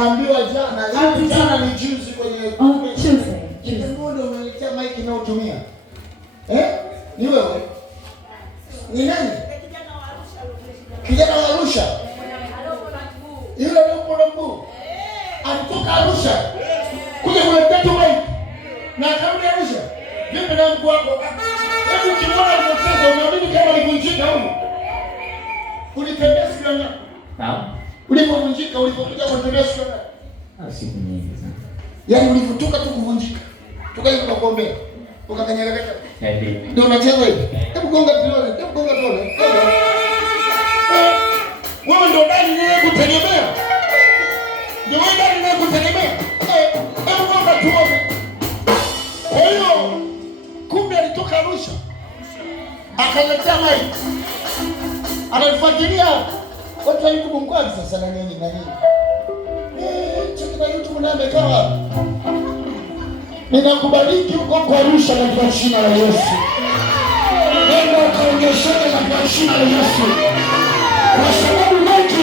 Nikaambiwa jana ni juzi kwenye Tuesday. Ndio umeletea mic na utumia. Ni wewe? Ni nani? Kijana wa Arusha. Yule yupo na mguu. Alitoka Arusha. Kuja kuletea tu mic. Na akarudi Arusha. Vipi na mguu wako? Hebu kimwona unacheza unaamini kama ulivunjika huko. Ulitembea siku gani? Naam. Ulipovunjika ulipokuja kutembea siku gani? Siku nyingi sana. Yaani ulivutuka tu kuvunjika. Tukaje tunakuombea. Ukakanyaga kaka. Ndio unacheza hivi. Hebu gonga tuone. Wewe ndio ndani wewe kutegemea. Ndio wewe ndani wewe kutegemea. Hebu gonga tuone. Kwa hiyo kumbe alitoka Arusha. Akaletea mic. Anafuatilia watu wa YouTube mkwani sasa na nini. Chakina YouTube na amekaa. Ninakubariki huko kwa Arusha katika jina la Yesu. Nenda ukaonyeshane katika jina la Yesu. Kwa sababu maiki